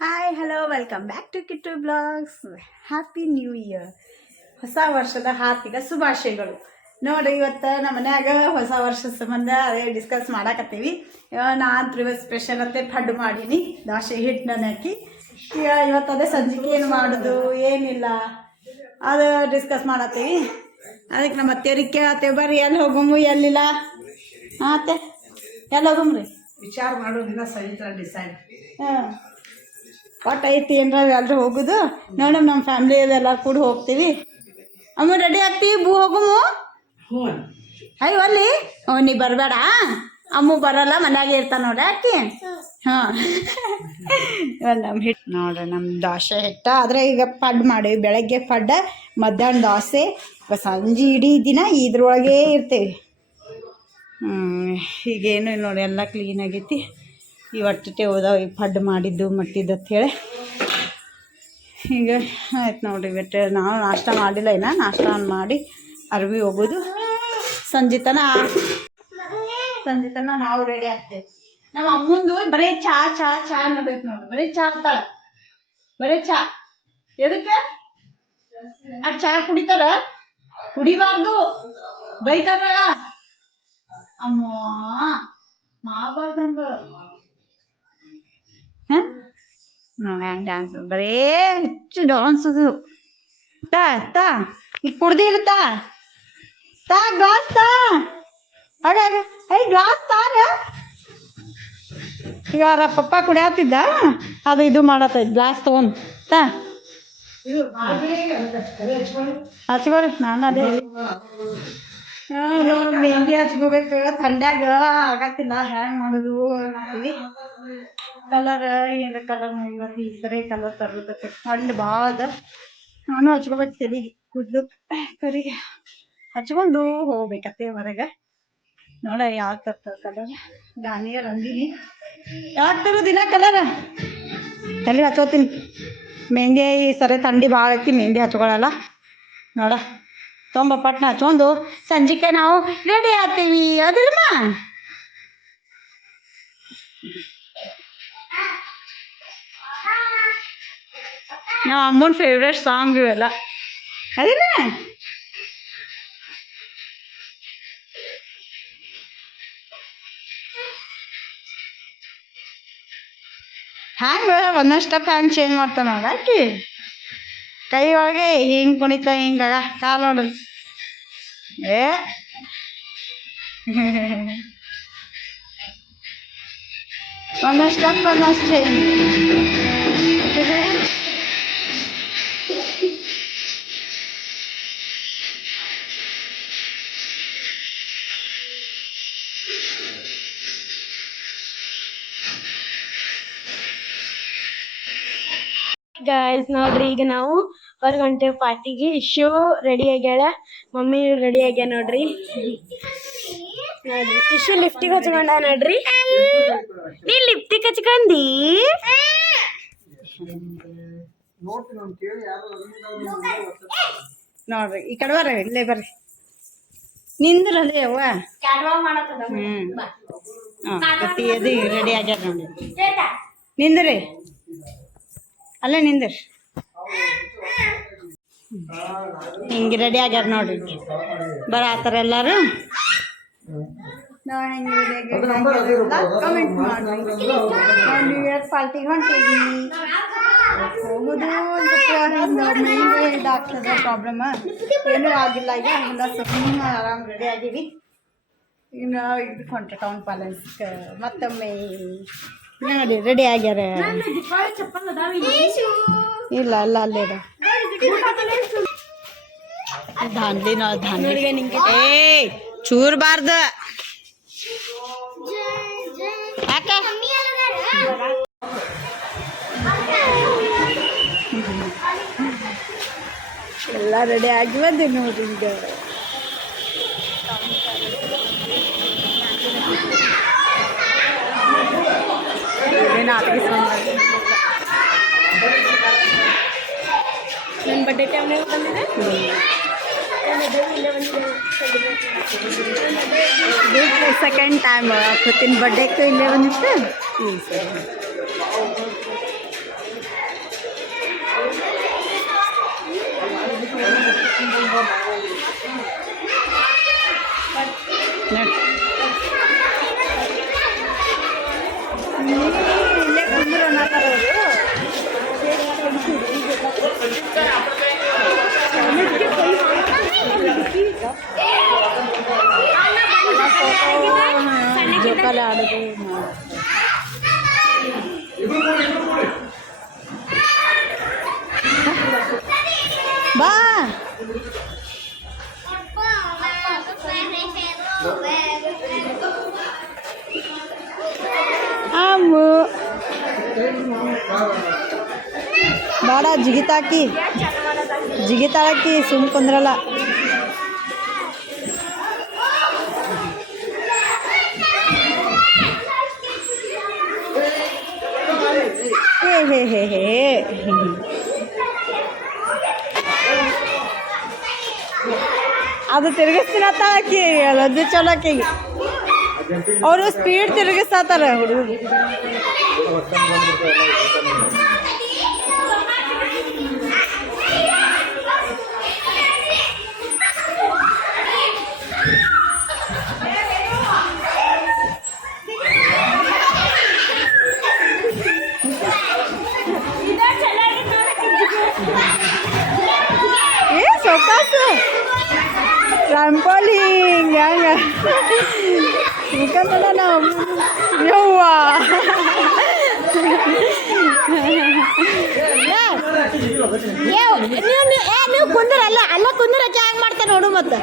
Hi hello welcome back to Kittu blogs happy new year ಹೊಸ ವರ್ಷದ ಹಾರ್ದಿಕ ಶುಭಾಶಯಗಳು. ನೋಡ್ರಿ ಇವತ್ತು ನಮ್ಮ ಮನ್ಯಾಗ ಹೊಸ ವರ್ಷದ ಸಂಬಂಧ ಅದೇ ಡಿಸ್ಕಸ್ ಮಾಡಾಕತ್ತೀವಿ. ನಾನು ಇವತ್ತು ಸ್ಪೆಷಲ್ ಅತ್ತೆ ಫಡ್ ಮಾಡೀನಿ. ದೋಸೆ ಹಿಟ್ಟು ಹಾಕಿ ಈಗ ಇವತ್ತು ಅದೇ ಸಂಜೆಗೆ ಏನು ಮಾಡೋದು ಏನಿಲ್ಲ. ಅದು ಡಿಸ್ಕಸ್ ಮಾಡತ್ತೀವಿ. ಅದಕ್ಕೆ ನಮ್ಮ ಅತ್ತೆಯವ್ರಿಗೆ ಕೇಳತ್ತೇವೆ ಬರ್ರಿ ಎಲ್ಲಿ ಹೋಗಮು ಎಲ್ಲಿಲ್ಲ? ಹಾಂ ಅತ್ತೆ ಎಲ್ಲಿ ಹೋಗಮ್ರಿ? ವಿಚಾರ ಮಾಡೋದಿಲ್ಲ ಸಹಿತ ಡಿಸೈಡ್ ಹಾಂ. ಒಟ್ಟು ಐತಿ ಏನರ ಎಲ್ಲರೂ ಹೋಗುದು? ನೋಡಮ್ ನಮ್ಮ ಫ್ಯಾಮ್ಲಿ ಎಲ್ಲರೂ ಕೂಡ ಹೋಗ್ತೀವಿ. ಅಮ್ಮ ರೆಡಿ ಆಗ್ತೀವಿ ಬೂ ಹೋಗಮು ಹೈ ಅಯ್ಯೋ ಅಲ್ಲಿ ಓ ನೀ ಬರಬೇಡ ಅಮ್ಮ ಬರಲ್ಲ ಮನ್ಯಾಗೆ ಇರ್ತಾನ ನೋಡ ಆಕಿ? ಹಾಂ. ನಮ್ಮ ಹಿಟ್ಟು ನೋಡ್ರಿ ನಮ್ಮ ದೋಸೆ ಹಿಟ್ಟ. ಆದರೆ ಈಗ ಪಡ್ ಮಾಡೀವಿ ಬೆಳಗ್ಗೆ ಪಡ್ಡ ಮಧ್ಯಾಹ್ನ ದೋಸೆ. ಸಂಜೆ ಇಡೀ ದಿನ ಇದ್ರೊಳಗೇ ಇರ್ತೀವಿ. ಹ್ಞೂ ಈಗೇನು ನೋಡಿ ಎಲ್ಲ ಕ್ಲೀನ್ ಆಗೈತಿ. ಈ ಒಟ್ಟಿಗೆ ಹೋದಾವ ಈ ಪಡ್ಡು ಮಾಡಿದ್ದು, ಮಟ್ಟಿದ್ದು ಹೇಳಿ. ಈಗ ಆಯ್ತು ನೋಡಿರಿ ಇವತ್ತು ನಾವು ನಾಷ್ಟ ಮಾಡಿಲ್ಲ ಇನ್ನ. ನಾಷ್ಟ ಮಾಡಿ ಅರ್ವಿ ಹೋಗೋದು. ಸಂಜೆ ತನ ಸಂಜೆ ತನ ನಾವು ರೆಡಿ ಆಗ್ತೇವೆ. ನಮ್ಮ ಅಮ್ಮಂದು ಬರೀ ಚಾ ಚಾ ಚಾ ಅನ್ನಬೇಕು ನೋಡಿ ಬರೀ ಚಾ ಅಂತಾಳ. ಬರೀ ಚಾ. ಎದಕ್ಕೆ? ಆ ಚಾ ಕುಡಿತಾರ? ಕುಡಿಬಾರ್ದು. ಬೈತಾರ. ಅಮ್ಮ ಮಾಡಬಾರ್ದಂಗ ಡ್ಯಾನ್ಸ್ ಬರೇ ಹೆಚ್ಚು ಡಾನ್ಸ್ ಅದು ತಾ ತಾ ಈಗ ಕುಡ್ದಿಲ್ಲ ತಾ ತಾ ಗ್ಲಾಸ್ ತಾ ಅಡ ಐ ಗ್ಲಾಸ್ ತಾರ ಈಗ ಅವ್ರ ಪಪ್ಪ ಕುಡಿಯತ್ತಿದ್ದ ಅದು ಇದು ಮಾಡತ್ತ ಗ್ಲಾಸ್ ತಗೊಂಡ್ ತಾ ಹಚ್ಕೊಳಿ ನಾನು ಅದೇ ಮೆಹಂದಿ ಹಚ್ಕೋಬೇಕು ಥಂಡ್ಯಾಗ ಆಗತ್ತಿಲ್ಲ ಹ್ಯಾಂಗ್ ಮಾಡೋದು ಕಲರ್ ಏನು ಕಲರ್ ಇವತ್ತು ಈ ಸರಿ ಕಲರ್ ತರಬೇಕು ಹಣ್ಣು ಭಾಳ ಅದ. ನಾನು ಹಚ್ಕೋಬೇಕು ತಲೆಗೆ ಕೂದಲು. ಕರಿಗೆ ಹಚ್ಕೊಂಡು ಹೋಗ್ಬೇಕತ್ತೆ ಹೊರಗೆ. ನೋಡ ಯಾವ ತರ್ತಾರೆ ಕಲರ್. ಗಾನಿಯರ್ ಅಂದಿನಿ ಯಾಕೆ ತರೋದಿನ ಕಲರ್? ತಲೆ ಹಚ್ಕೋತೀನಿ. ಮೆಹಂದಿ, ಈ ಸರಿ ಥಂಡಿ ಭಾಳ ಐತಿ, ಮೆಹಂದಿ ಹಚ್ಕೊಳಲ್ಲ. ನೋಡ, ತೊಂಬ ಪಟ್ನ ಹಚ್ಕೊಂಡು ಸಂಜೆಗೆ ನಾವು ರೆಡಿ ಆಗ್ತೀವಿ ಅದಿಲ್ಲಮ್ಮ ನಮ್ಮ ಅಮ್ಮನ ಫೇವ್ರೆಟ್ ಸಾಂಗ್ ಇವೆಲ್ಲ. ಅದಿಲ್ಲ ಹ್ಯಾಂಗ ಒಂದೊಂದು ಸ್ಟೆಪ್ ಹ್ಯಾಂಗ್ ಚೇಂಜ್ ಮಾಡ್ತಾನ ಆಕಿ? ಕೈ ಒಳಗೆ ಹಿಂಗೆ ಕುಣಿತ ಹಿಂಗಾಗ ಕಾಲು ನೋಡು. ಏ. ಒಂದೊಂದು ಸ್ಟೆಪ್ ಒಂದೊಂದು ಚೇಂಜ್ ಗಾಯ್ಸ್ ನೋಡ್ರಿ ಈಗ ನಾವು ಹೊರಗಂಟೆ ಪಾರ್ಟಿಗೆ ಇಶು ರೆಡಿ ಆಗ್ಯಾಳ. ಮಮ್ಮಿ ರೆಡಿ ಆಗ್ಯಾ ನೋಡ್ರಿ? ನೋಡ್ರಿ ಇಶು ಲಿಫ್ಟಿಗೆ ಹಚ್ಕೊಂಡ ನೋಡ್ರಿ? ನೀ ಲಿಫ್ಟಿಗೆ ಹಚ್ಕೊಂಡಿ ನೋಡ್ರಿ ಈ ಕಡೆ ಬರ್ರಿ ಇಲ್ಲೇ ಬರ್ರಿ. ನಿಂದ್ರದೇ ಅವ್ವ? ಹ್ಮ್. ರೆಡಿ ಆಗ್ಯಾರ ನೋಡ್ರಿ. ನಿಂದ್ರಿ? ಅಲ್ಲೇ ನಿಂದ್ರಿ ಹಿಂಗೆ ರೆಡಿ ಆಗ್ಯಾರ ನೋಡ್ರಿ. ಆತರ ಎಲ್ಲಾರು? ನ್ಯೂ ಇಯರ್ ಪಾರ್ಟಿಗೆ ಹೊಂಟೀವಿ. ಹೋಗೋದು ಪ್ರಾಬ್ಲಮ್ ಏನೂ ಆಗಿಲ್ಲ. ಈಗ ಹಂಗ ಆರಾಮ್ ರೆಡಿ ಆಗೀವಿ. ಇನ್ನು ಇದಕ್ಕೆ ಹೊಂಟೆ ಟೌನ್ ಪ್ಯಾಲೇಸ್ಗೆ ಮತ್ತೊಮ್ಮೆ ನೋಡಿ ರೆಡಿ ಆಗ್ಯಾರ. ಇಲ್ಲ ಅಲ್ಲ ಅಲ್ಲೇ ಧಾನ್ಲಿ ಚೂರ್ ಧಾನ್ಲಿ ಏ ಚೂರ್ಬಾರ್ದ. ಯಾಕ? ಎಲ್ಲ ರೆಡಿ ಆಗಿ ಬಂದಿ ನೋಡ್ರಿ ಈಗ. ನನ್ನ ಬಡ್ಡೆ ಟೈಮ್ನಾಗ ಬಂದಿದೆ? ಸೆಕೆಂಡ್ ಟೈಮ್ ಪುತ್ತಿನ ಬರ್ಡೇಕ್ಕೆ ಇಲ್ಲೇ ಬಂದಿತ್ತು ಹ್ಞೂ ಸರಿ. बाड़ा जिगिता की। जिगिता की सुम कुंद्रला हे हे हे हे। ಅದು ತಿರುಗಿಸ್ತಿನತ್ತಾಳಕಿ ಅದು ಚಲೋಕಿ ಅವರು ಸ್ಪೀಡ್ ತಿರುಗಿಸ್ತಾರ ಹುಡುಗರು ಟ್ರಂಪೋಲಿಂಗ್ ಹಂಗ ಮುಖಂಡ ನಾವು ಯವ್ವ ನೀವು ಕುಂದ್ರ ಅಲ್ಲ ಅಲ್ಲ ಕುಂದ್ರಕ್ಕೆ ಹ್ಯಾಂಗ ಮಾಡ್ತಾರೆ ನೋಡು ಮತ್ತೆ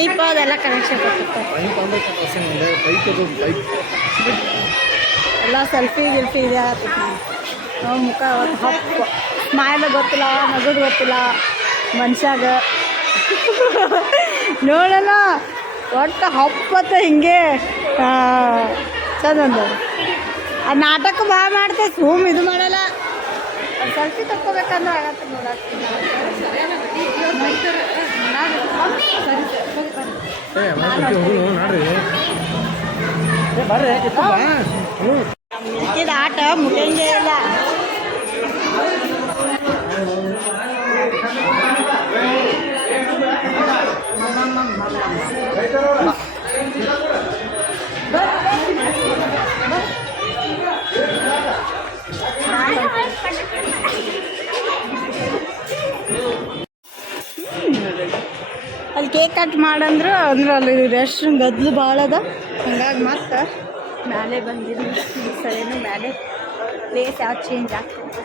ಪೈಪ್ ಅದೆಲ್ಲ ಕನೆಕ್ಷನ್ ಎಲ್ಲ ಸೆಲ್ಫಿ ಗಿಲ್ಫಿ ಇದೆ ನಾವು ಮುಖ ಹಪ್ಪು. ಸ್ಮೈಲ್ ಗೊತ್ತಿಲ್ಲ ನಗದು ಗೊತ್ತಿಲ್ಲ. ಮನುಷ್ಯಾಗ. ನೋಡಲ್ಲ ಒಟ್ಟು ಹಪ್ಪತ್ತ ಹಿಂಗೆ. ಚಂದ ಆ ನಾಟಕ ಭಾಳ ಮಾಡ್ತೈತೆ ಸುಮ್ ಇದು ಮಾಡಲ್ಲ. ಸೆಲ್ಫಿ ತಕ್ಕೋಬೇಕಂದ್ರೆ ಆಗತ್ತೆ ನೋಡಕ್ಕೆ. ಏ ಮಾಡಿ ಹೋಗು ನೋಡ್ರಿ. ಏ ಬರ್ರಿ ಕಿತ್ತು ಬಾ. ಇದು ಆಟ ಮುಗಿಯಂಗೇ ಇಲ್ಲ. ಕೇಕ್ ಕಟ್ ಮಾಡಂದ್ರೆ ಅಂದ್ರೆ ಅಲ್ಲಿ ರೆಸ್ಟ್ ಗದ್ಲು ಭಾಳ ಅದ ಹಂಗಾಗಿ ಮತ್ತೆ ಮ್ಯಾಲೆ ಬಂದಿದ್ವಿ. ಈ ಸರಿನೂ ಮ್ಯಾಲೆ ಪ್ಲೇಸ್ ಯಾವ್ದು ಚೇಂಜ್ ಆಗ್ತದೆ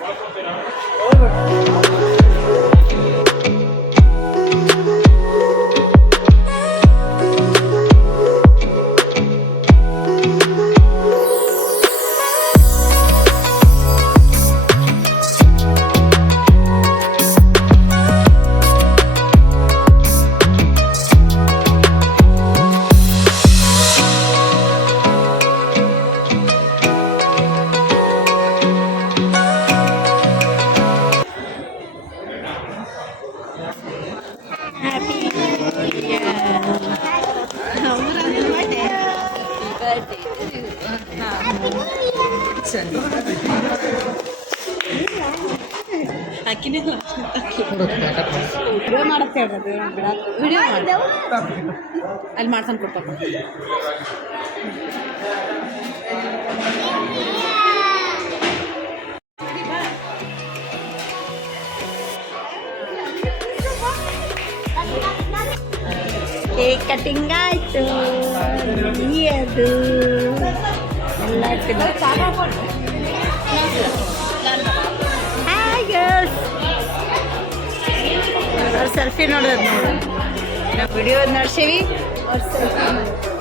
ವಿಡಿಯೋ ಮಾಡತ್ತೆ ಹೇಳ್ರಿ ವಿಡಿಯೋ ಅಲ್ಲಿ ಮಾಡ್ಕೊಂಡು ಕೊಡ್ಬೇಕು ಕೇಕ್ ಕಟಿಂಗ್ ಆಯ್ತು ಅದು ಎಲ್ಲ ಹಾಯ್ ಗರ್ಲ್ಸ್ ಅವ್ರ ಸೆಲ್ಫಿ ನೋಡೋದು ನೋಡಿ. ನಾವು ವಿಡಿಯೋ ನಡ್ಸೀವಿ. ಅವ್ರ selfie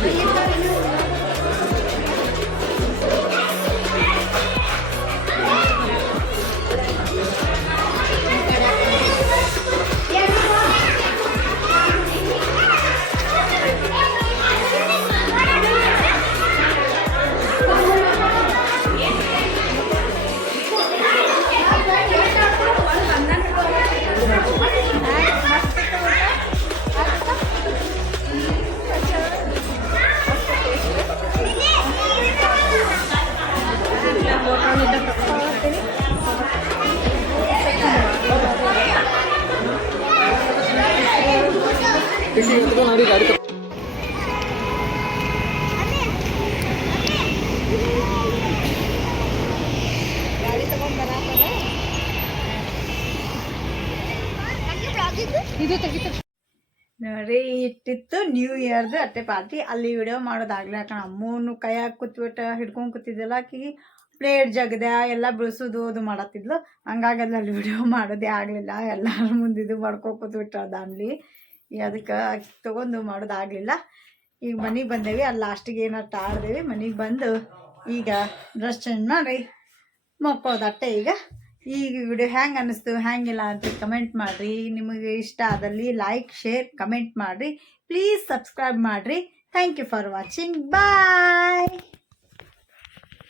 did it. ನೋಡ್ರಿ ಇಟ್ಟಿತ್ತು ನ್ಯೂ ಇಯರ್ದು ಅತ್ತೆ ಪಾರ್ಟಿ. ಅಲ್ಲಿ ವಿಡಿಯೋ ಮಾಡೋದಾಗ್ಲಿ ಯಾಕಂದ್ರೆ ಅಮ್ಮನು ಕೈಯಾಗ ಕೂತ್ಬಿಟ್ಟ, ಹಿಡ್ಕೊಂಡು ಕೂತಿದ್ದಲ್ಲ ಆಕಿ ಪ್ಲೇಟ್ ಜಗದೆ, ಎಲ್ಲ ಬಿಡಿಸೋದು ಅದು ಮಾಡತ್ತಿದ್ಲು. ಹಂಗಾಗಿ ಅಲ್ಲಿ ವಿಡಿಯೋ ಮಾಡೋದೇ ಆಗಲಿಲ್ಲ. ಎಲ್ಲರ ಇದು ಮಾಡ್ಕೊಂಡು ಕೂತ್ಬಿಟ್ಟ ಅದಾನ್ಲಿ ಅದಕ್ಕೆ ತೊಗೊಂಡು ಮಾಡೋದಾಗಲಿಲ್ಲ. ಈಗ ಮನೆಗೆ ಬಂದೇವಿ. ಅಲ್ಲಿ ಲಾಸ್ಟಿಗೆ ಏನಾರು ಆಡ್ದೇವಿ ಮನೆಗೆ ಬಂದು ಈಗ ಡ್ರೆಸ್ ಚೇಂಜ್ ಮಾಡಿ ಮಕ್ಕೋದು ಅಟ್ಟೆ ಈಗ. ಈಗ ವಿಡಿಯೋ ಹ್ಯಾಂಗೆ ಅನ್ನಿಸ್ತು ಹ್ಯಾಂಗಿಲ್ಲ ಅಂತ ಕಮೆಂಟ್ ಮಾಡಿರಿ. ನಿಮಗೆ ಇಷ್ಟ ಆದಲ್ಲಿ ಲೈಕ್ ಶೇರ್ ಕಮೆಂಟ್ ಮಾಡಿರಿ. ಪ್ಲೀಸ್ ಸಬ್ಸ್ಕ್ರೈಬ್ ಮಾಡಿರಿ. Thank you for watching bye